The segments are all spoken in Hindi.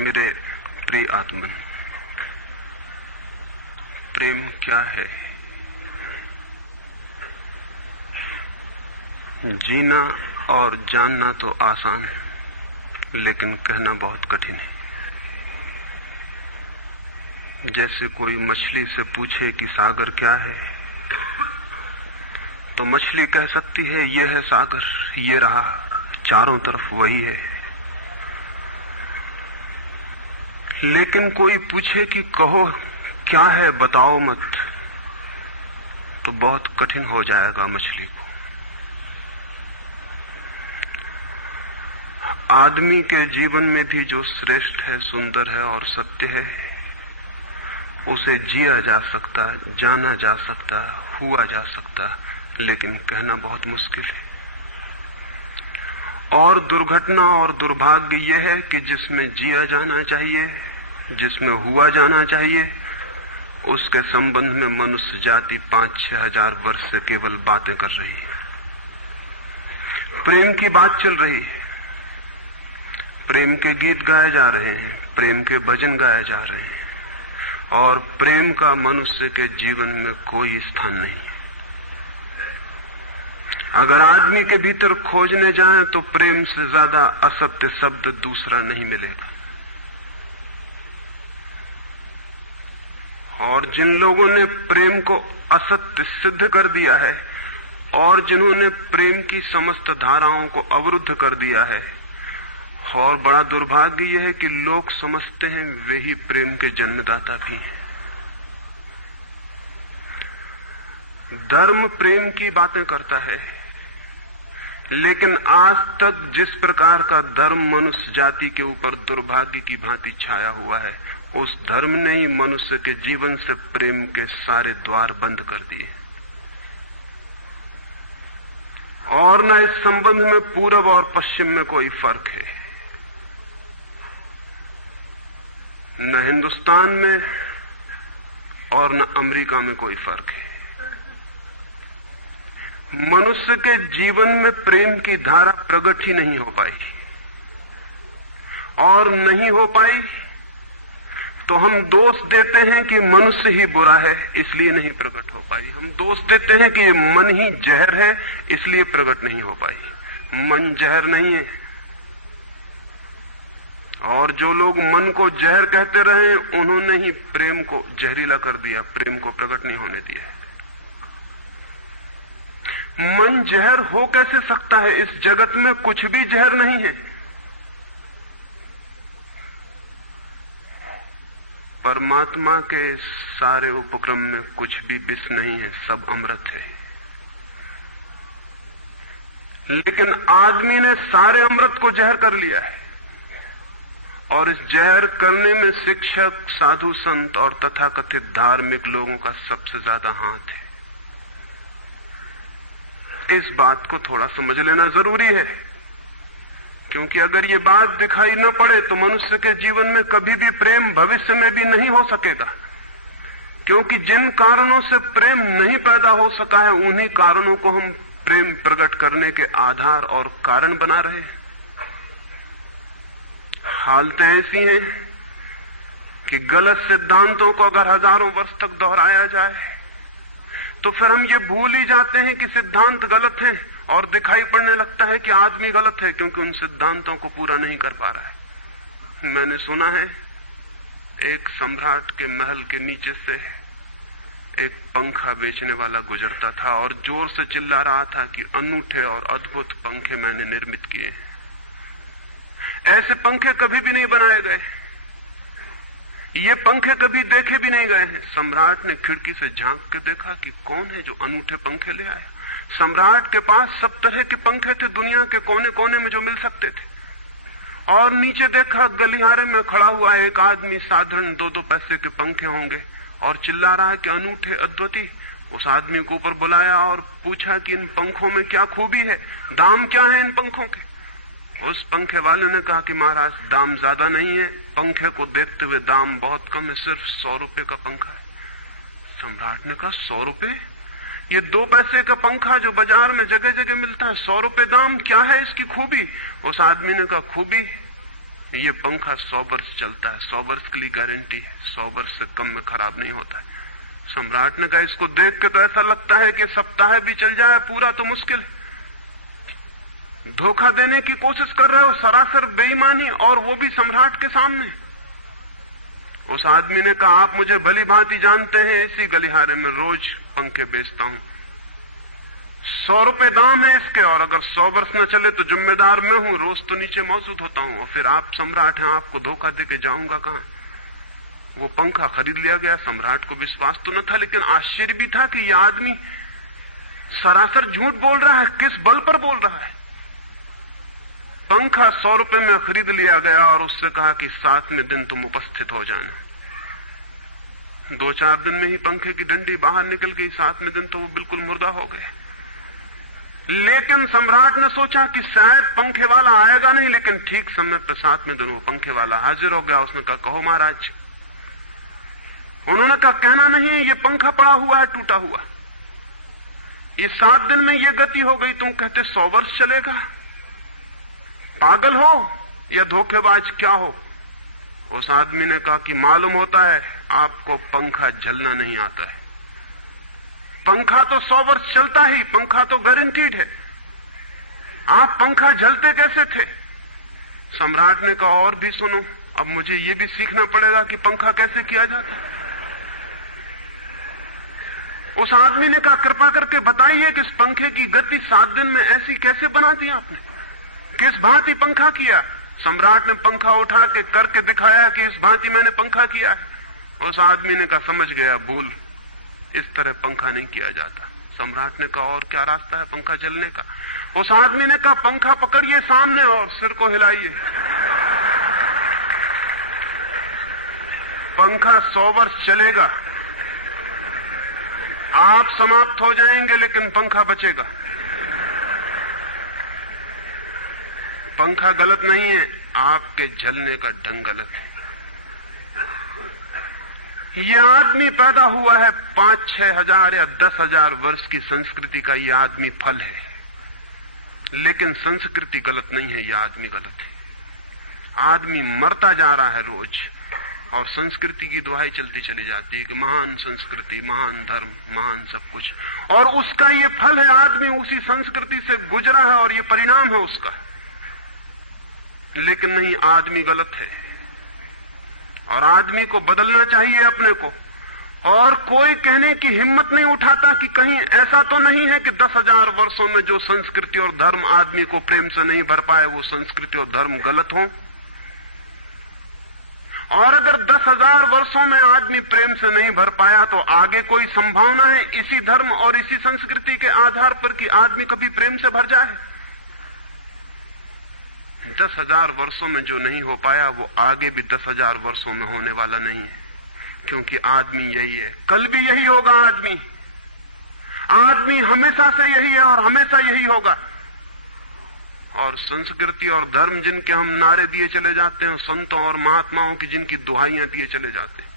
मेरे प्रिय आत्मन, प्रेम क्या है? जीना और जानना तो आसान है, लेकिन कहना बहुत कठिन है। जैसे कोई मछली से पूछे कि सागर क्या है, तो मछली कह सकती है ये है सागर, ये रहा, चारों तरफ वही है। लेकिन कोई पूछे कि कहो क्या है, बताओ मत, तो बहुत कठिन हो जाएगा मछली को। आदमी के जीवन में भी जो श्रेष्ठ है, सुंदर है और सत्य है, उसे जिया जा सकता, जाना जा सकता, हुआ जा सकता, लेकिन कहना बहुत मुश्किल है। और दुर्घटना और दुर्भाग्य यह है कि जिसमें जिया जाना चाहिए, जिसमें हुआ जाना चाहिए, उसके संबंध में मनुष्य जाति 5-6 हजार वर्ष से केवल बातें कर रही है। प्रेम की बात चल रही है, प्रेम के गीत गाए जा रहे हैं, प्रेम के भजन गाए जा रहे हैं, और प्रेम का मनुष्य के जीवन में कोई स्थान नहीं है। अगर आदमी के भीतर खोजने जाएं तो प्रेम से ज्यादा असत्य शब्द दूसरा नहीं मिलेगा। और जिन लोगों ने प्रेम को असत्य सिद्ध कर दिया है और जिन्होंने प्रेम की समस्त धाराओं को अवरुद्ध कर दिया है, और बड़ा दुर्भाग्य यह है कि लोग समझते हैं वे ही प्रेम के जन्मदाता भी हैं। धर्म प्रेम की बातें करता है, लेकिन आज तक जिस प्रकार का धर्म मनुष्य जाति के ऊपर दुर्भाग्य की भांति छाया हुआ है, उस धर्म ने ही मनुष्य के जीवन से प्रेम के सारे द्वार बंद कर दिए। और न इस संबंध में पूरब और पश्चिम में कोई फर्क है, न हिंदुस्तान में और न अमेरिका में कोई फर्क है। मनुष्य के जीवन में प्रेम की धारा प्रकट ही नहीं हो पाई, और नहीं हो पाई तो हम दोष देते हैं कि मनुष्य ही बुरा है, इसलिए नहीं प्रकट हो पाई। हम दोष देते हैं कि ये मन ही जहर है, इसलिए प्रकट नहीं हो पाई। मन जहर नहीं है, और जो लोग मन को जहर कहते रहे, उन्होंने ही प्रेम को जहरीला कर दिया, प्रेम को प्रकट नहीं होने दिया। मन जहर हो कैसे सकता है? इस जगत में कुछ भी जहर नहीं है। परमात्मा के सारे उपक्रम में कुछ भी विष नहीं है, सब अमृत है। लेकिन आदमी ने सारे अमृत को जहर कर लिया है, और इस जहर करने में शिक्षक, साधु संत और तथाकथित धार्मिक लोगों का सबसे ज्यादा हाथ है। इस बात को थोड़ा समझ लेना जरूरी है, क्योंकि अगर ये बात दिखाई न पड़े तो मनुष्य के जीवन में कभी भी प्रेम भविष्य में भी नहीं हो सकेगा। क्योंकि जिन कारणों से प्रेम नहीं पैदा हो सका है, उन्हीं कारणों को हम प्रेम प्रकट करने के आधार और कारण बना रहे हैं। हालतें ऐसी हैं कि गलत सिद्धांतों को अगर हजारों वर्ष तक दोहराया जाए तो फिर हम ये भूल ही जाते हैं कि सिद्धांत गलत हैं, और दिखाई पड़ने लगता है कि आदमी गलत है, क्योंकि उन सिद्धांतों को पूरा नहीं कर पा रहा है। मैंने सुना है एक सम्राट के महल के नीचे से एक पंखा बेचने वाला गुजरता था और जोर से चिल्ला रहा था कि अनूठे और अद्भुत पंखे मैंने निर्मित किए हैं। ऐसे पंखे कभी भी नहीं बनाए गए, ये पंखे कभी देखे भी नहीं गए हैं। सम्राट ने खिड़की से झांक के देखा कि कौन है जो अनूठे पंखे ले आया। सम्राट के पास सब तरह के पंखे थे, दुनिया के कोने कोने में जो मिल सकते थे। और नीचे देखा, गलियारे में खड़ा हुआ एक आदमी, साधारण 2-2 पैसे के पंखे होंगे, और चिल्ला रहा है कि अनूठे, अद्वितीय। उस आदमी को ऊपर बुलाया और पूछा कि इन पंखों में क्या खूबी है, दाम क्या है इन पंखों के? उस पंखे वाले ने कहा कि महाराज, दाम ज्यादा नहीं है, पंखे को देखते हुए दाम बहुत कम है, सिर्फ 100 रुपए का पंखा है। सम्राट ने कहा 100 रुपए? ये 2 पैसे का पंखा जो बाजार में जगह जगह मिलता है, 100 रुपए दाम, क्या है इसकी खूबी? उस आदमी ने कहा खूबी ये पंखा 100 वर्ष चलता है, 100 वर्ष के लिए गारंटी है, 100 वर्ष से कम में खराब नहीं होता है। सम्राट ने कहा इसको देख के तो ऐसा लगता है कि सप्ताह भी चल जाए, पूरा तो मुश्किल है। धोखा देने की कोशिश कर रहे हो, सरासर बेईमानी, और वो भी सम्राट के सामने। उस आदमी ने कहा आप मुझे भली भांति जानते हैं, इसी गलिहारे में रोज पंखे बेचता हूं, 100 रुपए दाम है इसके, और अगर 100 वर्ष न चले तो जिम्मेदार मैं हूं, रोज तो नीचे मौजूद होता हूं, और फिर आप सम्राट हैं, आपको धोखा देके जाऊंगा कहां। वो पंखा खरीद लिया गया। सम्राट को विश्वास तो न था, लेकिन आश्चर्य भी था कि यह आदमी सरासर झूठ बोल रहा है, किस बल पर बोल रहा है। पंखा 100 रुपए में खरीद लिया गया और उससे कहा कि 7वें दिन तुम उपस्थित हो जाना। 2-4 दिन में ही पंखे की डंडी बाहर निकल गई, 7वें दिन तो वो बिल्कुल मुर्दा हो गए। लेकिन सम्राट ने सोचा कि शायद पंखे वाला आएगा नहीं, लेकिन ठीक समय पर 7वें दिन वो पंखे वाला हाजिर हो गया। उसने कहा कहो महाराज। उन्होंने कहा कहना नहीं है, ये पंखा पड़ा हुआ है टूटा हुआ, ये 7 दिन में ये गति हो गई, तुम कहते 100 वर्ष चलेगा। पागल हो या धोखेबाज क्या हो। उस आदमी ने कहा कि मालूम होता है आपको पंखा जलना नहीं आता है, पंखा तो 100 वर्ष चलता ही, पंखा तो गारंटीड है, आप पंखा जलते कैसे थे। सम्राट ने कहा और भी सुनो, अब मुझे ये भी सीखना पड़ेगा कि पंखा कैसे किया जाता है। उस आदमी ने कहा कृपा करके बताइए कि इस पंखे की गति 7 दिन में ऐसी कैसे बना दी आपने, किस भांति पंखा किया। सम्राट ने पंखा उठा के करके दिखाया कि इस भांति मैंने पंखा किया है। उस आदमी ने कहा समझ गया, भूल, इस तरह पंखा नहीं किया जाता। सम्राट ने कहा और क्या रास्ता है पंखा जलने का। उस आदमी ने कहा पंखा पकड़िए सामने और सिर को हिलाइए, पंखा 100 वर्ष चलेगा, आप समाप्त हो जाएंगे लेकिन पंखा बचेगा। पंखा गलत नहीं है, आपके जलने का ढंग गलत है। यह आदमी पैदा हुआ है 5-6 हजार या 10,000 वर्ष की संस्कृति का, यह आदमी फल है, लेकिन संस्कृति गलत नहीं है, यह आदमी गलत है। आदमी मरता जा रहा है रोज, और संस्कृति की दुहाई चलती चली जाती है कि महान संस्कृति, महान धर्म, महान सब कुछ, और उसका ये फल है, आदमी उसी संस्कृति से गुजरा है और ये परिणाम है उसका। लेकिन नहीं, आदमी गलत है और आदमी को बदलना चाहिए अपने को। और कोई कहने की हिम्मत नहीं उठाता कि कहीं ऐसा तो नहीं है कि 10,000 वर्षों में जो संस्कृति और धर्म आदमी को प्रेम से नहीं भर पाए, वो संस्कृति और धर्म गलत हो। और अगर 10,000 वर्षों में आदमी प्रेम से नहीं भर पाया, तो आगे कोई संभावना है इसी धर्म और इसी संस्कृति के आधार पर कि आदमी कभी प्रेम से भर जाए। 10,000 वर्षों में जो नहीं हो पाया, वो आगे भी 10,000 वर्षों में होने वाला नहीं है, क्योंकि आदमी यही है, कल भी यही होगा। आदमी हमेशा से यही है और हमेशा यही होगा। और संस्कृति और धर्म जिनके हम नारे दिए चले जाते हैं, संतों और महात्माओं की जिनकी दुहाइयां दिए चले जाते हैं,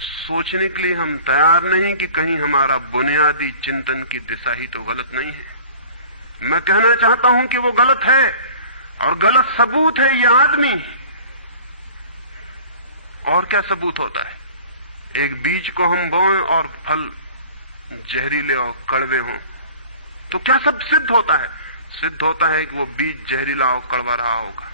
सोचने के लिए हम तैयार नहीं कि कहीं हमारा बुनियादी चिंतन की दिशा ही तो गलत नहीं है। मैं कहना चाहता हूं कि वो गलत है, और गलत सबूत है ये आदमी। और क्या सबूत होता है? एक बीज को हम बोएं और फल जहरीले और कड़वे हों, तो क्या सब सिद्ध होता है? सिद्ध होता है कि वो बीज जहरीला और कड़वा रहा होगा।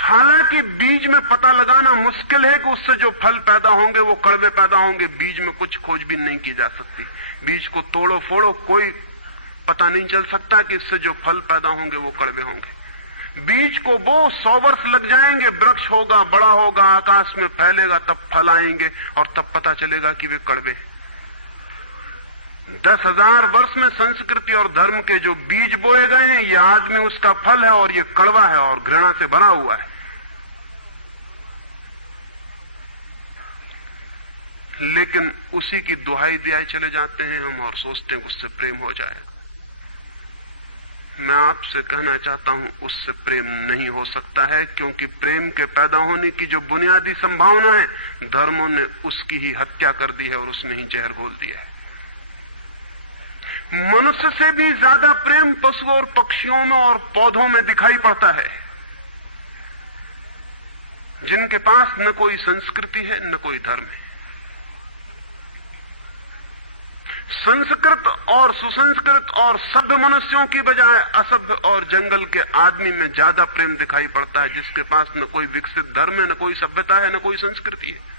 हालांकि बीज में पता लगाना मुश्किल है कि उससे जो फल पैदा होंगे वो कड़वे पैदा होंगे। बीज में कुछ खोजबीन नहीं की जा सकती। बीज को तोड़ो फोड़ो, कोई पता नहीं चल सकता कि इससे जो फल पैदा होंगे वो कड़वे होंगे। बीज को वो 100 वर्ष लग जाएंगे, वृक्ष होगा, बड़ा होगा, आकाश में फैलेगा, तब फल आएंगे और तब पता चलेगा कि वे कड़वे। 10,000 वर्ष में संस्कृति और धर्म के जो बीज बोए गए हैं, ये आदमी उसका फल है और ये कड़वा है और घृणा से भरा हुआ है। लेकिन उसी की दुहाई दिया चले जाते हैं हम और सोचते हैं उससे प्रेम हो जाएगा। मैं आपसे कहना चाहता हूं उससे प्रेम नहीं हो सकता है, क्योंकि प्रेम के पैदा होने की जो बुनियादी संभावना है, धर्मों ने उसकी ही हत्या कर दी है और उसमें ही जहर घोल दिया है। मनुष्य से भी ज्यादा प्रेम पशुओं और पक्षियों में और पौधों में दिखाई पड़ता है, जिनके पास न कोई संस्कृति है न कोई धर्म है। संस्कृत और सुसंस्कृत और सभ्य मनुष्यों की बजाय असभ्य और जंगल के आदमी में ज्यादा प्रेम दिखाई पड़ता है, जिसके पास न कोई विकसित धर्म है, न कोई सभ्यता है, न कोई संस्कृति है।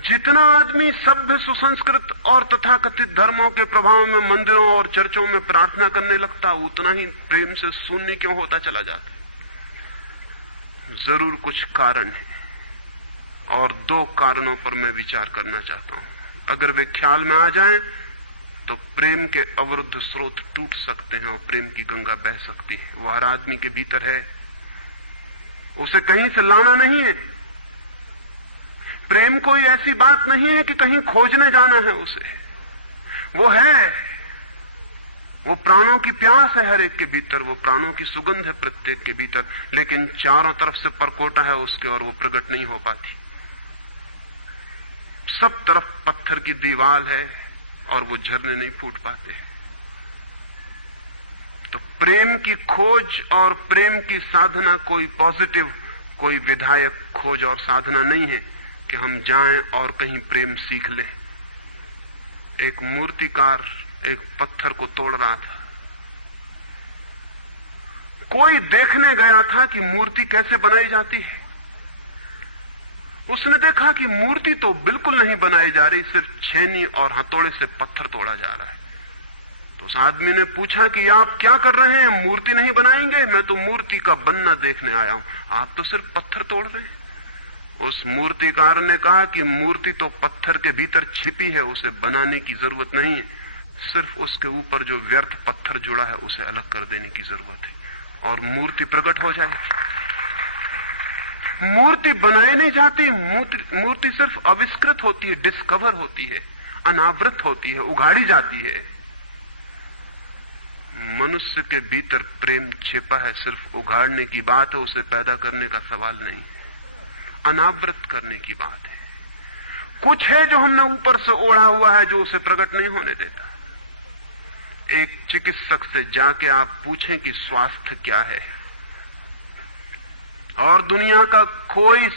जितना आदमी सभ्य, सुसंस्कृत और तथाकथित धर्मों के प्रभाव में मंदिरों और चर्चों में प्रार्थना करने लगता, उतना ही प्रेम से शून्य क्यों होता चला जाता? जरूर कुछ कारण है, और दो कारणों पर मैं विचार करना चाहता हूं। अगर वे ख्याल में आ जाएं तो प्रेम के अवरुद्ध स्रोत टूट सकते हैं और प्रेम की गंगा बह सकती है। वह हर आदमी के भीतर है, उसे कहीं से लाना नहीं है। प्रेम कोई ऐसी बात नहीं है कि कहीं खोजने जाना है उसे, वो है, वो प्राणों की प्यास है हर एक के भीतर, वो प्राणों की सुगंध है प्रत्येक के भीतर, लेकिन चारों तरफ से परकोटा है उसके और वो प्रकट नहीं हो पाती। सब तरफ पत्थर की दीवार है और वो झरने नहीं फूट पाते। तो प्रेम की खोज और प्रेम की साधना कोई पॉजिटिव, कोई विधायक खोज और साधना नहीं है कि हम जाएं और कहीं प्रेम सीख लें। एक मूर्तिकार एक पत्थर को तोड़ रहा था, कोई देखने गया था कि मूर्ति कैसे बनाई जाती है। उसने देखा कि मूर्ति तो बिल्कुल नहीं बनाई जा रही, सिर्फ छेनी और हथौड़े से पत्थर तोड़ा जा रहा है। तो उस आदमी ने पूछा कि आप क्या कर रहे हैं, मूर्ति नहीं बनाएंगे? मैं तो मूर्ति का बनना देखने आया हूं, आप तो सिर्फ पत्थर तोड़ रहे हैं। उस मूर्तिकार ने कहा कि मूर्ति तो पत्थर के भीतर छिपी है, उसे बनाने की जरूरत नहीं है, सिर्फ उसके ऊपर जो व्यर्थ पत्थर जुड़ा है उसे अलग कर देने की जरूरत है और मूर्ति प्रकट हो जाएगी। मूर्ति बनाई नहीं जाती, मूर्ति सिर्फ आविष्कृत होती है, डिस्कवर होती है, अनावृत होती है, उगाड़ी जाती है। मनुष्य के भीतर प्रेम छिपा है, सिर्फ उगाड़ने की बात है, उसे पैदा करने का सवाल नहीं है, अनावृत करने की बात है। कुछ है जो हमने ऊपर से ओढ़ा हुआ है, जो उसे प्रकट नहीं होने देता। एक चिकित्सक से जाके आप पूछें कि स्वास्थ्य क्या है, और दुनिया का कोई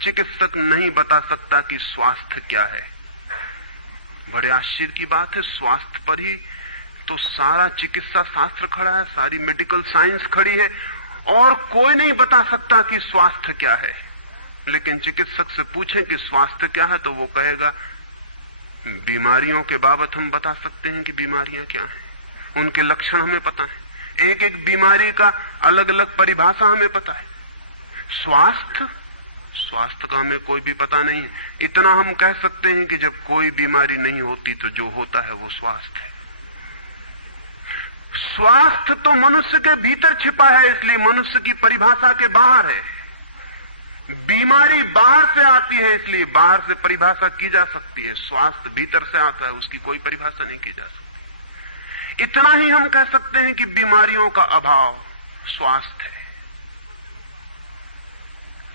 चिकित्सक नहीं बता सकता कि स्वास्थ्य क्या है। बड़े आश्चर्य की बात है, स्वास्थ्य पर ही तो सारा चिकित्सा शास्त्र खड़ा है, सारी मेडिकल साइंस खड़ी है, और कोई नहीं बता सकता कि स्वास्थ्य क्या है। लेकिन चिकित्सक से पूछें कि स्वास्थ्य क्या है, तो वो कहेगा बीमारियों के बाबत हम बता सकते हैं कि बीमारियां क्या हैं, उनके लक्षण हमें पता है, एक एक बीमारी का अलग अलग परिभाषा हमें पता है। स्वास्थ्य का हमें कोई भी पता नहीं है। इतना हम कह सकते हैं कि जब कोई बीमारी नहीं होती तो जो होता है वो स्वास्थ्य है। स्वास्थ्य तो मनुष्य के भीतर छिपा है, इसलिए मनुष्य की परिभाषा के बाहर है। बीमारी बाहर से आती है, इसलिए बाहर से परिभाषा की जा सकती है। स्वास्थ्य भीतर से आता है, उसकी कोई परिभाषा नहीं की जा सकती। इतना ही हम कह सकते हैं कि बीमारियों का अभाव स्वास्थ्य है।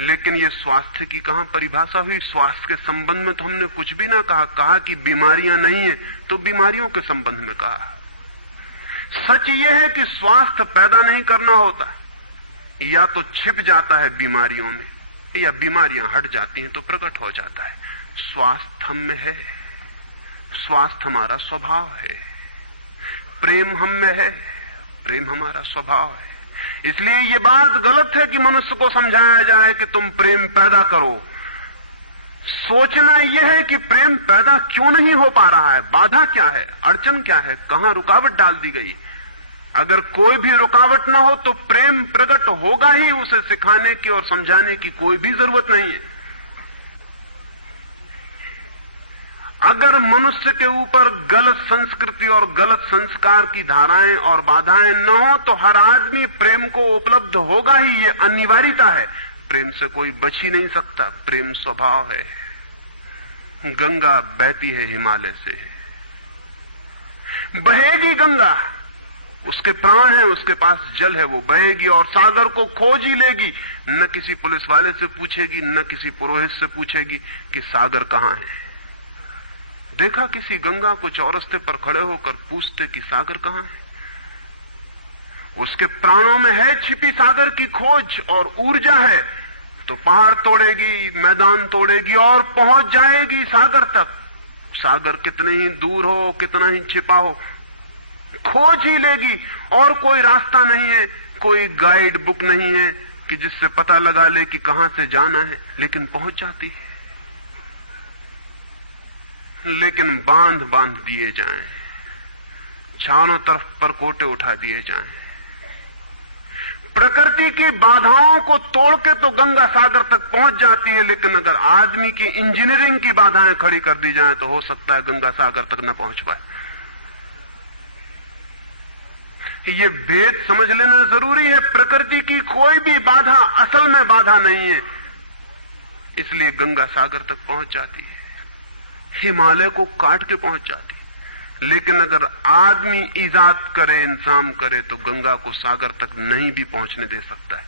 लेकिन ये स्वास्थ्य की कहां परिभाषा हुई? स्वास्थ्य के संबंध में तो हमने कुछ भी ना कहा कि बीमारियां नहीं है, तो बीमारियों के संबंध में कहा। सच ये है कि स्वास्थ्य पैदा नहीं करना होता, या तो छिप जाता है बीमारियों में, या बीमारियां हट जाती हैं तो प्रकट हो जाता है। स्वास्थ्य हम में है, स्वास्थ्य हमारा स्वभाव है, प्रेम हम में है, प्रेम हमारा स्वभाव है। इसलिए ये बात गलत है कि मनुष्य को समझाया जाए कि तुम प्रेम पैदा करो। सोचना यह है कि प्रेम पैदा क्यों नहीं हो पा रहा है, बाधा क्या है, अड़चन क्या है, कहां रुकावट डाल दी गई। अगर कोई भी रुकावट ना हो तो प्रेम प्रकट होगा ही, उसे सिखाने की और समझाने की कोई भी जरूरत नहीं है। अगर मनुष्य के ऊपर गलत संस्कृति और गलत संस्कार की धाराएं और बाधाएं न हो तो हर आदमी प्रेम को उपलब्ध होगा ही, ये अनिवार्यता है। प्रेम से कोई बच ही नहीं सकता, प्रेम स्वभाव है। गंगा बहती है हिमालय से, बहेगी गंगा, उसके प्राण है, उसके पास जल है, वो बहेगी और सागर को खोज ही लेगी। न किसी पुलिस वाले से पूछेगी, न किसी पुरोहित से पूछेगी कि सागर कहां है। देखा किसी गंगा को चौरस्ते पर खड़े होकर पूछते कि सागर कहां है? उसके प्राणों में है छिपी सागर की खोज और ऊर्जा है, तो पहाड़ तोड़ेगी, मैदान तोड़ेगी और पहुंच जाएगी सागर तक। सागर कितने ही दूर हो, कितना ही छिपा हो, खोज ही लेगी। और कोई रास्ता नहीं है, कोई गाइड बुक नहीं है कि जिससे पता लगा ले कि कहां से जाना है, लेकिन पहुंच जाती है। लेकिन बांध बांध दिए जाएं, चारों तरफ परकोटे उठा दिए जाएं, प्रकृति की बाधाओं को तोड़ के तो गंगा सागर तक पहुंच जाती है, लेकिन अगर आदमी की इंजीनियरिंग की बाधाएं खड़ी कर दी जाएं तो हो सकता है गंगा सागर तक न पहुंच पाए। ये भेद समझ लेना जरूरी है। प्रकृति की कोई भी बाधा असल में बाधा नहीं है, इसलिए गंगा सागर तक पहुंच जाती है, हिमालय को काट के पहुंच जाती है। लेकिन अगर आदमी इजाद करे, इंतजाम करे, तो गंगा को सागर तक नहीं भी पहुंचने दे सकता है।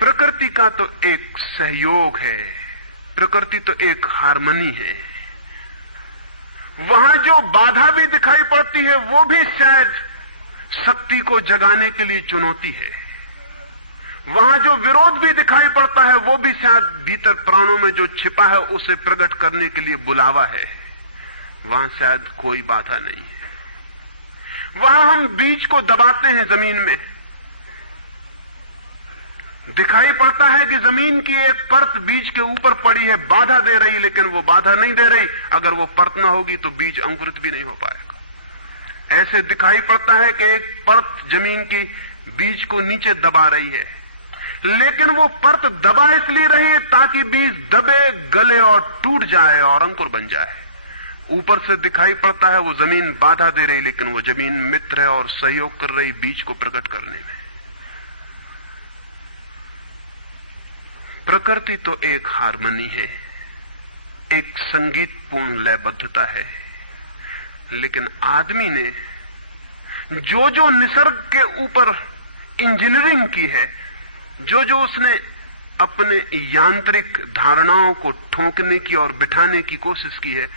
प्रकृति का तो एक सहयोग है, प्रकृति तो एक हार्मनी है। वहां जो बाधा भी दिखाई पड़ती है वो भी शायद शक्ति को जगाने के लिए चुनौती है। वहां जो विरोध भी दिखाई पड़ता है वो भी शायद भीतर प्राणों में जो छिपा है उसे प्रकट करने के लिए बुलावा है। वहां शायद कोई बाधा नहीं है। वहां हम बीज को दबाते हैं जमीन में, दिखाई पड़ता है कि जमीन की एक परत बीज के ऊपर पड़ी है, बाधा दे रही, लेकिन वो बाधा नहीं दे रही। अगर वो परत ना होगी तो बीज अंकुरित भी नहीं हो पाएगा। ऐसे दिखाई पड़ता है कि एक परत जमीन की बीज को नीचे दबा रही है, लेकिन वो परत दबा इसलिए रही है ताकि बीज दबे, गले और टूट जाए और अंकुर बन जाए। ऊपर से दिखाई पड़ता है वो जमीन बाधा दे रही, लेकिन वो जमीन मित्र है और सहयोग कर रही बीज को प्रकट करने में। प्रकृति तो एक हार्मनी है, एक संगीतपूर्ण लयबद्धता है, लेकिन आदमी ने जो जो निसर्ग के ऊपर इंजीनियरिंग की है, जो जो उसने अपने यांत्रिक धारणाओं को ठोंकने की और बिठाने की कोशिश की है,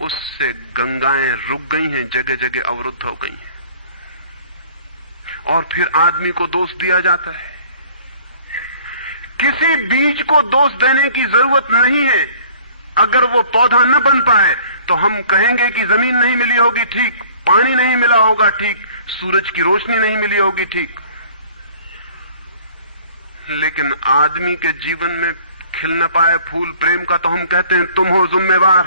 उससे गंगाएं रुक गई हैं, जगह जगह अवरुद्ध हो गई हैं। और फिर आदमी को दोष दिया जाता है। किसी बीज को दोष देने की जरूरत नहीं है। अगर वो पौधा न बन पाए तो हम कहेंगे कि जमीन नहीं मिली होगी, ठीक, पानी नहीं मिला होगा, ठीक, सूरज की रोशनी नहीं मिली होगी, ठीक, लेकिन आदमी के जीवन में खिल न पाए फूल प्रेम का तो हम कहते हैं तुम हो जिम्मेवार।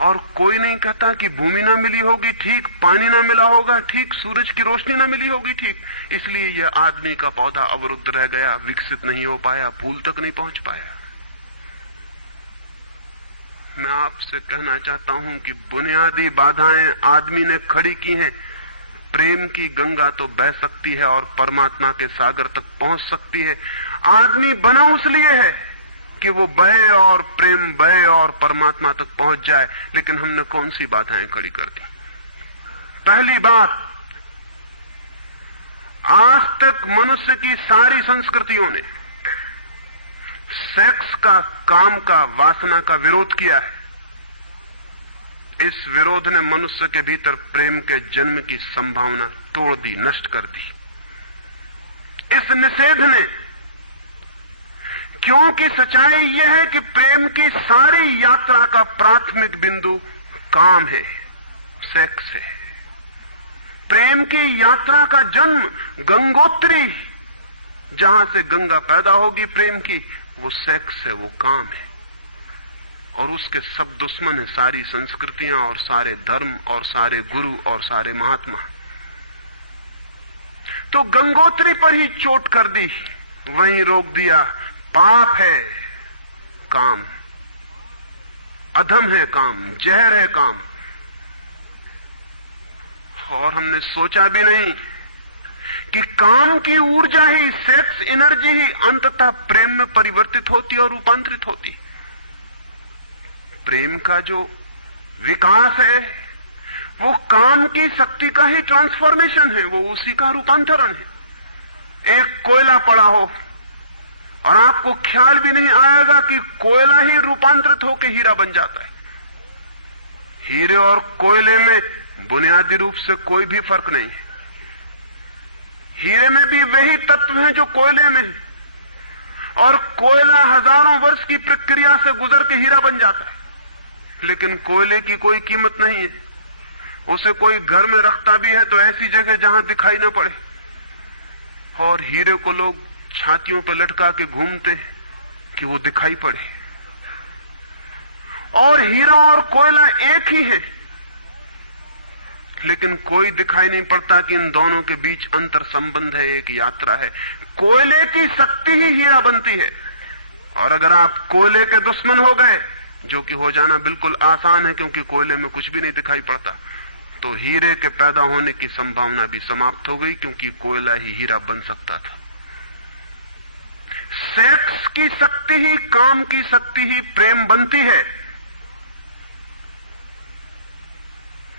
और कोई नहीं कहता कि भूमि ना मिली होगी, ठीक, पानी ना मिला होगा, ठीक, सूरज की रोशनी ना मिली होगी, ठीक, इसलिए यह आदमी का पौधा अवरुद्ध रह गया, विकसित नहीं हो पाया, फूल तक नहीं पहुंच पाया। मैं आपसे कहना चाहता हूं कि बुनियादी बाधाएं आदमी ने खड़ी की हैं। प्रेम की गंगा तो बह सकती है और परमात्मा के सागर तक पहुंच सकती है। आदमी बना उसलिए है कि वो बहे और प्रेम बहे और परमात्मा तक पहुंच जाए, लेकिन हमने कौन सी बाधाएं खड़ी कर दी? पहली बात, आज तक मनुष्य की सारी संस्कृतियों ने सेक्स का, काम का, वासना का विरोध किया है। इस विरोध ने मनुष्य के भीतर प्रेम के जन्म की संभावना तोड़ दी, नष्ट कर दी। इस निषेध ने, क्योंकि सच्चाई यह है कि प्रेम की सारी यात्रा का प्राथमिक बिंदु काम है, सेक्स है। प्रेम की यात्रा का जन्म गंगोत्री, जहां से गंगा पैदा होगी प्रेम की, वो सेक्स है, वो काम है। और उसके सब दुश्मन है, सारी संस्कृतियां और सारे धर्म और सारे गुरु और सारे महात्मा। तो गंगोत्री पर ही चोट कर दी, वहीं रोक दिया। पाप है काम, अधम है काम, जहर है काम। और हमने सोचा भी नहीं कि काम की ऊर्जा ही, सेक्स एनर्जी ही अंततः प्रेम में परिवर्तित होती और रूपांतरित होती। प्रेम का जो विकास है वो काम की शक्ति का ही ट्रांसफॉर्मेशन है, वो उसी का रूपांतरण है। एक कोयला पड़ा हो और आपको ख्याल भी नहीं आएगा कि कोयला ही रूपांतरित होकर हीरा बन जाता है। हीरे और कोयले में बुनियादी रूप से कोई भी फर्क नहीं है। हीरे में भी वही तत्व हैं जो कोयले में, और कोयला हजारों वर्ष की प्रक्रिया से गुजर के हीरा बन जाता है। लेकिन कोयले की कोई कीमत नहीं है। उसे कोई घर में रखता भी है तो ऐसी जगह जहां दिखाई न पड़े, और हीरे को लोग छातियों पर लटका के घूमते कि वो दिखाई पड़े। और हीरा और कोयला एक ही है, लेकिन कोई दिखाई नहीं पड़ता कि इन दोनों के बीच अंतर संबंध है, एक यात्रा है। कोयले की शक्ति ही हीरा बनती है, और अगर आप कोयले के दुश्मन हो गए, जो कि हो जाना बिल्कुल आसान है क्योंकि कोयले में कुछ भी नहीं दिखाई पड़ता, तो हीरे के पैदा होने की संभावना भी समाप्त हो गई, क्योंकि कोयला ही हीरा बन सकता था। सेक्स की शक्ति ही, काम की शक्ति ही प्रेम बनती है,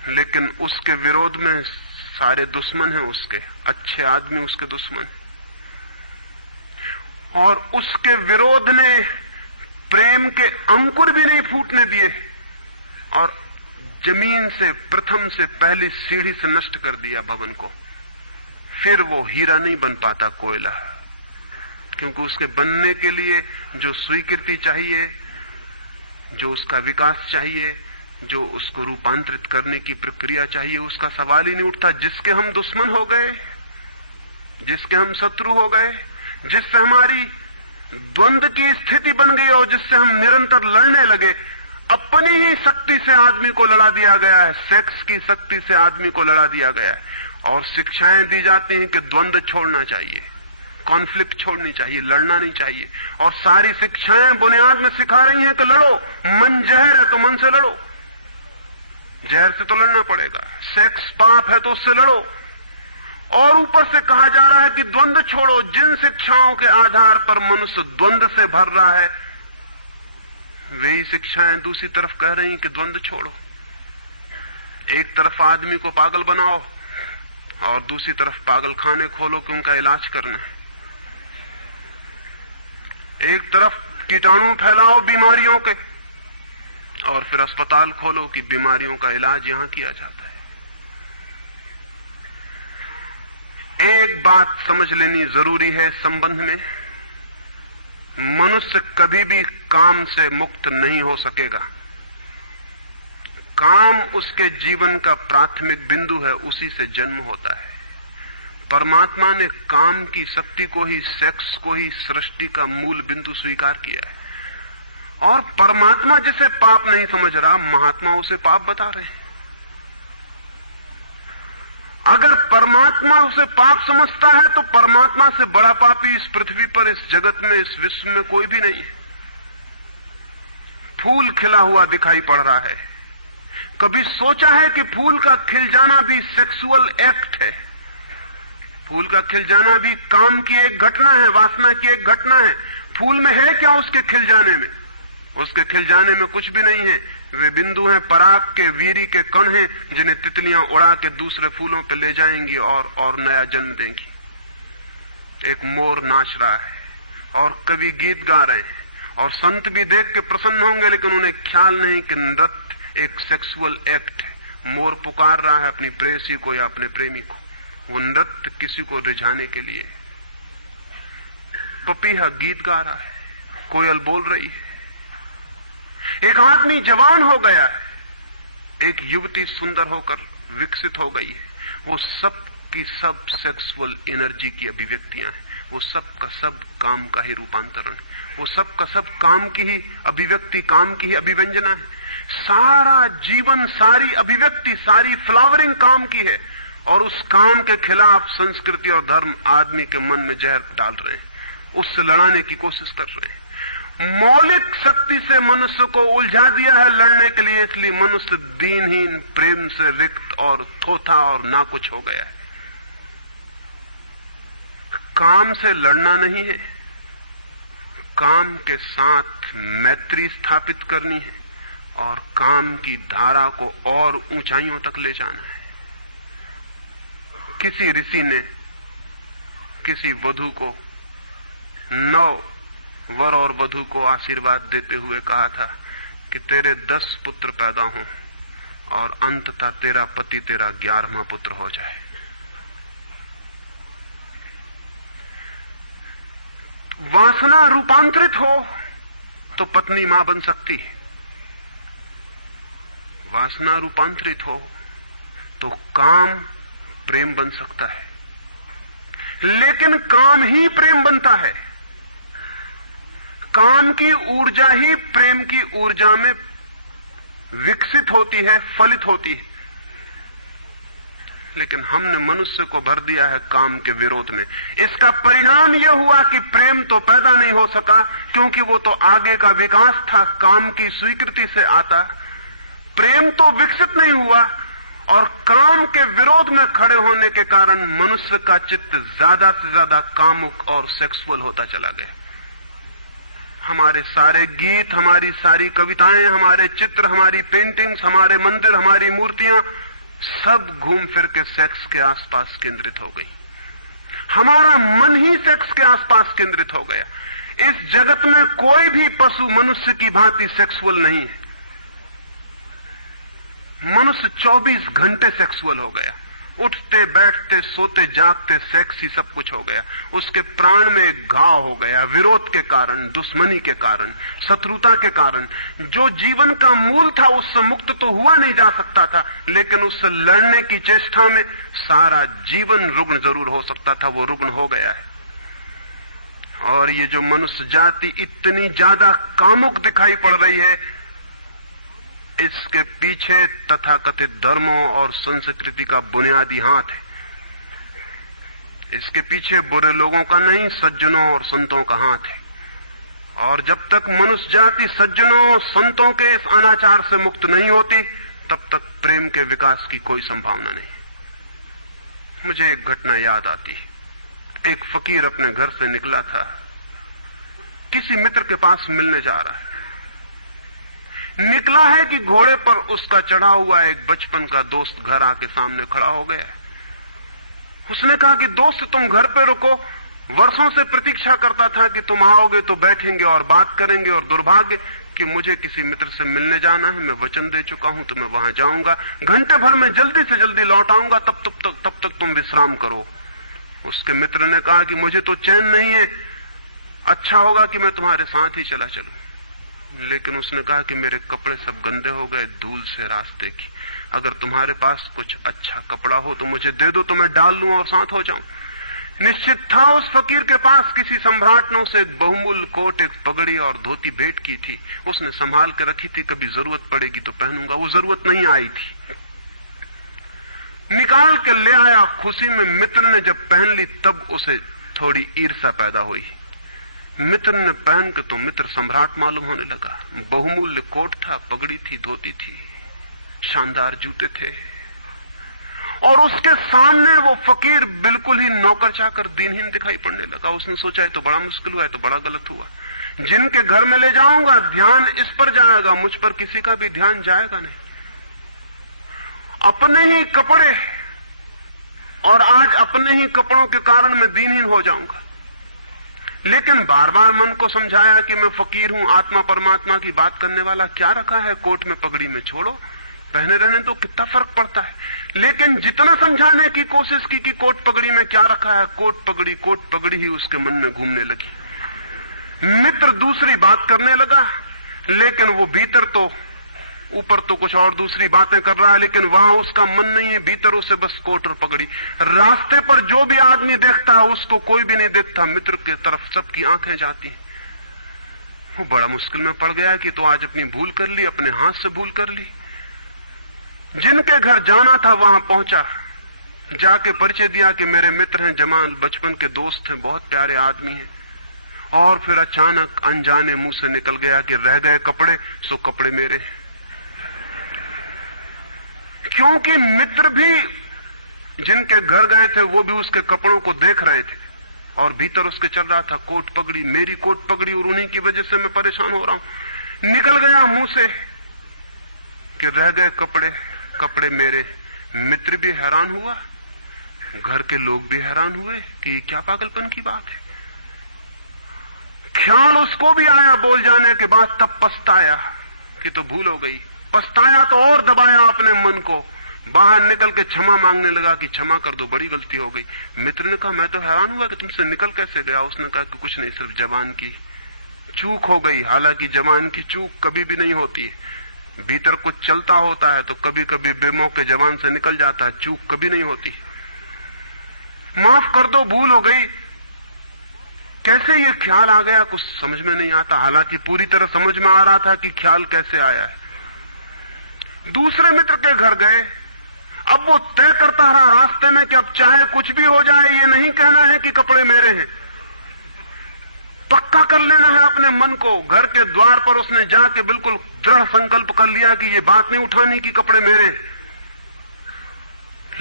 लेकिन उसके विरोध में सारे दुश्मन हैं उसके, अच्छे आदमी उसके दुश्मन हैं। और उसके विरोध ने प्रेम के अंकुर भी नहीं फूटने दिए, और जमीन से प्रथम से पहली सीढ़ी से नष्ट कर दिया भवन को। फिर वो हीरा नहीं बन पाता कोयला, क्योंकि उसके बनने के लिए जो स्वीकृति चाहिए, जो उसका विकास चाहिए, जो उसको रूपांतरित करने की प्रक्रिया चाहिए, उसका सवाल ही नहीं उठता। जिसके हम दुश्मन हो गए, जिसके हम शत्रु हो गए, जिससे हमारी द्वंद्व की स्थिति बन गई और जिससे हम निरंतर लड़ने लगे, अपनी ही शक्ति से आदमी को लड़ा दिया गया है, सेक्स की शक्ति से आदमी को लड़ा दिया गया है। और शिक्षाएं दी जाती हैं कि द्वंद्व छोड़ना चाहिए, कॉन्फ्लिक्ट छोड़नी चाहिए, लड़ना नहीं चाहिए। और सारी शिक्षाएं बुनियाद में सिखा रही हैं कि लड़ो, मन जहर है तो मन से लड़ो, जहर से तो लड़ना पड़ेगा। सेक्स पाप है तो उससे लड़ो। और ऊपर से कहा जा रहा है कि द्वंद्व छोड़ो। जिन शिक्षाओं के आधार पर मनुष्य द्वंद्व से भर रहा है, वही शिक्षाएं दूसरी तरफ कह रही हैं कि द्वंद्व छोड़ो। एक तरफ आदमी को पागल बनाओ और दूसरी तरफ पागल खाने खोलो कि उनका इलाज करना है। एक तरफ कीटाणु फैलाओ बीमारियों के, और फिर अस्पताल खोलो कि बीमारियों का इलाज यहां किया जाता है। एक बात समझ लेनी जरूरी है संबंध में, मनुष्य कभी भी काम से मुक्त नहीं हो सकेगा। काम उसके जीवन का प्राथमिक बिंदु है, उसी से जन्म होता है। परमात्मा ने काम की शक्ति को ही, सेक्स को ही सृष्टि का मूल बिंदु स्वीकार किया है। और परमात्मा जिसे पाप नहीं समझ रहा, महात्मा उसे पाप बता रहे हैं। अगर परमात्मा उसे पाप समझता है तो परमात्मा से बड़ा पापी इस पृथ्वी पर, इस जगत में, इस विश्व में कोई भी नहीं है। फूल खिला हुआ दिखाई पड़ रहा है। कभी सोचा है कि फूल का खिल जाना भी सेक्सुअल एक्ट है? फूल का खिल जाना भी काम की एक घटना है, वासना की एक घटना है। फूल में है क्या उसके खिल जाने में? उसके खिल जाने में कुछ भी नहीं है। वे बिंदु हैं, पराग के, वीरी के कण हैं, जिन्हें तितलियां उड़ा के दूसरे फूलों पे ले जाएंगी और नया जन्म देंगी। एक मोर नाच रहा है और कवि गीत गा रहे हैं, और संत भी देख के प्रसन्न होंगे, लेकिन उन्हें ख्याल नहीं कि नृत्य एक सेक्सुअल एक्ट है। मोर पुकार रहा है अपनी प्रेयसी को या अपने प्रेमी को, वो नृत्य किसी को रिझाने के लिए। पपीहा गीत गा रहा है, कोयल बोल रही है। एक आदमी जवान हो गया है, एक युवती सुंदर होकर विकसित हो गई है। वो सब की सब सेक्सुअल एनर्जी की अभिव्यक्तियां हैं। वो सब का सब काम का ही रूपांतरण है। वो सब का सब काम की ही अभिव्यक्ति, काम की ही अभिव्यंजना है। सारा जीवन, सारी अभिव्यक्ति, सारी फ्लावरिंग काम की है। और उस काम के खिलाफ संस्कृति और धर्म आदमी के मन में जहर डाल रहे हैं, उससे लड़ाने की कोशिश कर रहे हैं। मौलिक शक्ति से मनुष्य को उलझा दिया है लड़ने के लिए, इसलिए मनुष्य दीनहीन, प्रेम से रिक्त और थोथा और ना कुछ हो गया है। काम से लड़ना नहीं है, काम के साथ मैत्री स्थापित करनी है और काम की धारा को और ऊंचाइयों तक ले जाना है। किसी ऋषि ने किसी वधू को 9 वर और वधू को आशीर्वाद देते हुए कहा था कि तेरे 10 पुत्र पैदा हों और अंततः तेरा पति तेरा 11वां पुत्र हो जाए। वासना रूपांतरित हो तो पत्नी मां बन सकती है, वासना रूपांतरित हो तो काम प्रेम बन सकता है, लेकिन काम ही प्रेम बनता है। काम की ऊर्जा ही प्रेम की ऊर्जा में विकसित होती है, फलित होती है। लेकिन हमने मनुष्य को भर दिया है काम के विरोध में। इसका परिणाम यह हुआ कि प्रेम तो पैदा नहीं हो सका, क्योंकि वो तो आगे का विकास था, काम की स्वीकृति से आता। प्रेम तो विकसित नहीं हुआ और काम के विरोध में खड़े होने के कारण मनुष्य का चित्त ज्यादा से ज्यादा कामुक और सेक्सुअल होता चला गया। हमारे सारे गीत, हमारी सारी कविताएं, हमारे चित्र, हमारी पेंटिंग्स, हमारे मंदिर, हमारी मूर्तियां सब घूम फिर के सेक्स के आसपास केंद्रित हो गई। हमारा मन ही सेक्स के आसपास केंद्रित हो गया। इस जगत में कोई भी पशु मनुष्य की भांति सेक्सुअल नहीं है। मनुष्य 24 घंटे सेक्सुअल हो गया। उठते बैठते सोते जागते सेक्स ही सब कुछ हो गया। उसके प्राण में एक घाव हो गया, विरोध के कारण, दुश्मनी के कारण, शत्रुता के कारण। जो जीवन का मूल था उससे मुक्त तो हुआ नहीं जा सकता था, लेकिन उससे लड़ने की चेष्टा में सारा जीवन रुग्ण जरूर हो सकता था, वो रुग्ण हो गया है। और ये जो मनुष्य जाति इतनी ज्यादा कामुक दिखाई पड़ रही है, इसके पीछे तथाकथित धर्मों और संस्कृति का बुनियादी हाथ है। इसके पीछे बुरे लोगों का नहीं, सज्जनों और संतों का हाथ है। और जब तक मनुष्य जाति सज्जनों और संतों के इस अनाचार से मुक्त नहीं होती, तब तक प्रेम के विकास की कोई संभावना नहीं। मुझे एक घटना याद आती है। एक फकीर अपने घर से निकला था, किसी मित्र के पास मिलने जा रहा है। निकला है कि घोड़े पर उसका चढ़ा हुआ एक बचपन का दोस्त घर आके सामने खड़ा हो गया। उसने कहा कि दोस्त तुम घर पे रुको, वर्षों से प्रतीक्षा करता था कि तुम आओगे तो बैठेंगे और बात करेंगे, और दुर्भाग्य कि मुझे किसी मित्र से मिलने जाना है। मैं वचन दे चुका हूं तो मैं वहां जाऊंगा, घंटे भर में जल्दी से जल्दी लौट आऊंगा, तब तक तुम विश्राम करो। उसके मित्र ने कहा कि मुझे तो चैन नहीं है, अच्छा होगा कि मैं तुम्हारे साथ ही चला चलूं। लेकिन उसने कहा कि मेरे कपड़े सब गंदे हो गए धूल से रास्ते की, अगर तुम्हारे पास कुछ अच्छा कपड़ा हो तो मुझे दे दो, तो मैं डाल लूं और साथ हो जाऊं। निश्चित था उस फकीर के पास किसी सम्राट ने उसे एक बहुमूल्य कोट, एक पगड़ी और धोती भेंट की थी। उसने संभाल कर रखी थी, कभी जरूरत पड़ेगी तो पहनूंगा। वो जरूरत नहीं आई थी, निकाल के ले आया। खुशी में मित्र ने जब पहन ली तब उसे थोड़ी ईर्ष्या पैदा हुई। मित्र ने पहन के तो मित्र सम्राट मालूम होने लगा। बहुमूल्य कोट था, पगड़ी थी, धोती थी, शानदार जूते थे, और उसके सामने वो फकीर बिल्कुल ही नौकर चाकर दीनहीन दिखाई पड़ने लगा। उसने सोचा है तो बड़ा मुश्किल हुआ है, तो बड़ा गलत हुआ। जिनके घर में ले जाऊंगा ध्यान इस पर जाएगा, मुझ पर किसी का भी ध्यान जाएगा नहीं। अपने ही कपड़े, और आज अपने ही कपड़ों के कारण मैं दीनहीन हो जाऊंगा। लेकिन बार बार मन को समझाया कि मैं फकीर हूं, आत्मा परमात्मा की बात करने वाला, क्या रखा है कोट में पगड़ी में, छोड़ो, पहने रहने तो कितना फर्क पड़ता है। लेकिन जितना समझाने की कोशिश की कि कोट पगड़ी में क्या रखा है, कोट पगड़ी ही उसके मन में घूमने लगी। मित्र दूसरी बात करने लगा, लेकिन वो भीतर तो, ऊपर तो कुछ और दूसरी बातें कर रहा है, लेकिन वहां उसका मन नहीं है, भीतर उसे बस कोट और पगड़ी। रास्ते पर जो भी आदमी देखता है उसको कोई भी नहीं देखता, मित्र की तरफ सबकी आंखें जाती हैं। वो बड़ा मुश्किल में पड़ गया कि तो आज अपनी भूल कर ली, अपने हाथ से भूल कर ली। जिनके घर जाना था वहां पहुंचा, जाके परिचय दिया कि मेरे मित्र हैं, जमाल, बचपन के दोस्त हैं, बहुत प्यारे आदमी हैं। और फिर अचानक अनजाने मुंह से निकल गया कि रह गए कपड़े, सो कपड़े मेरे हैं। क्योंकि मित्र भी जिनके घर गए थे वो भी उसके कपड़ों को देख रहे थे, और भीतर उसके चल रहा था कोट पगड़ी, मेरी कोट पगड़ी, और उन्हीं की वजह से मैं परेशान हो रहा हूं। निकल गया मुंह से कि रह गए कपड़े, कपड़े मेरे। मित्र भी हैरान हुआ, घर के लोग भी हैरान हुए कि क्या पागलपन की बात है, ख्याल उसको भी आया बोल जाने के बाद, तब पछताया कि तो भूल हो गई। पछताया तो और दबाया अपने मन को, बाहर निकल के क्षमा मांगने लगा कि क्षमा कर दो, बड़ी गलती हो गई। मित्र ने कहा मैं तो हैरान हुआ कि तुमसे निकल कैसे गया। उसने कहा कि कुछ नहीं, सिर्फ जबान की चूक हो गई। हालांकि जबान की चूक कभी भी नहीं होती है, भीतर कुछ चलता होता है तो कभी कभी बेमौके जबान से निकल जाता है, चूक कभी नहीं होती। माफ कर दो, भूल हो गई। कैसे ये ख्याल आ गया कुछ समझ में नहीं आता, हालांकि पूरी तरह समझ में आ रहा था कि ख्याल कैसे आया है। दूसरे मित्र के घर गए। अब वो तय करता रहा रास्ते में कि अब चाहे कुछ भी हो जाए, ये नहीं कहना है कि कपड़े मेरे हैं। पक्का कर लेना है अपने मन को। घर के द्वार पर उसने जाके बिल्कुल दृढ़ संकल्प कर लिया कि ये बात नहीं उठानी कि कपड़े मेरे।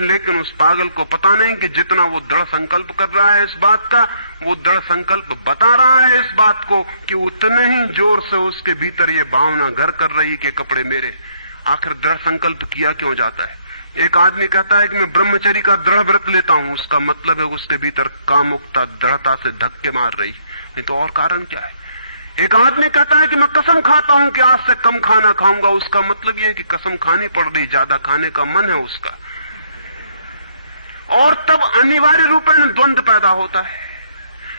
लेकिन उस पागल को पता नहीं कि जितना वो दृढ़ संकल्प कर रहा है इस बात का, वो दृढ़ संकल्प बता रहा है इस बात को कि उतने ही जोर से उसके भीतर ये भावना घर कर रही कि कपड़े मेरे। आखिर दृढ़ संकल्प किया क्यों जाता है? एक आदमी कहता है कि मैं ब्रह्मचर्य का दृढ़ व्रत लेता हूं, उसका मतलब है उसके भीतर कामुकता दृढ़ता से धक्के मार रही, नहीं तो और कारण क्या है? एक आदमी कहता है कि मैं कसम खाता हूं कि आज से कम खाना खाऊंगा, उसका मतलब यह है कि कसम खानी पड़ रही, ज्यादा खाने का मन है उसका। और तब अनिवार्य रूप में द्वंद्व पैदा होता है।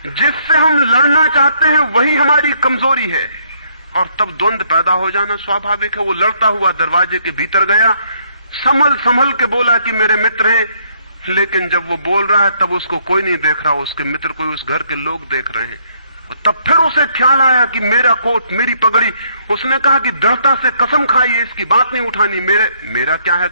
जिससे हम लड़ना चाहते हैं वही हमारी कमजोरी है, और तब द्वंद्व पैदा हो जाना स्वाभाविक है। वो लड़ता हुआ दरवाजे के भीतर गया, संभल संभल के बोला कि मेरे मित्र हैं, लेकिन जब वो बोल रहा है तब उसको कोई नहीं देख रहा, उसके मित्र को उस घर के लोग देख रहे हैं। तब फिर उसे ख्याल आया कि मेरा कोट, मेरी पगड़ी। उसने कहा कि दृढ़ता से कसम खाई, इसकी बात नहीं उठानी, मेरा क्या है